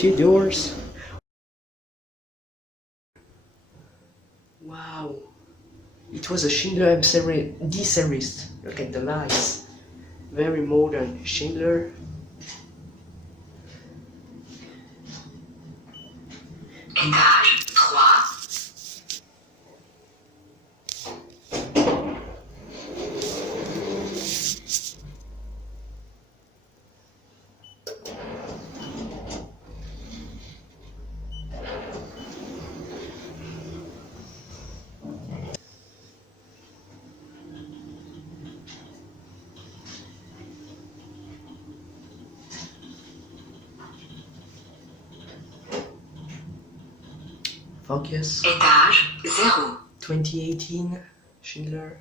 Two doors. Wow. It was a Schindler D series. Look at the lights. Very modern Schindler. Étage 3. Focus. Étage 0. 2018 Schindler.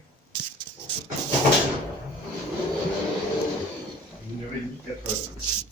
1h30, 4h.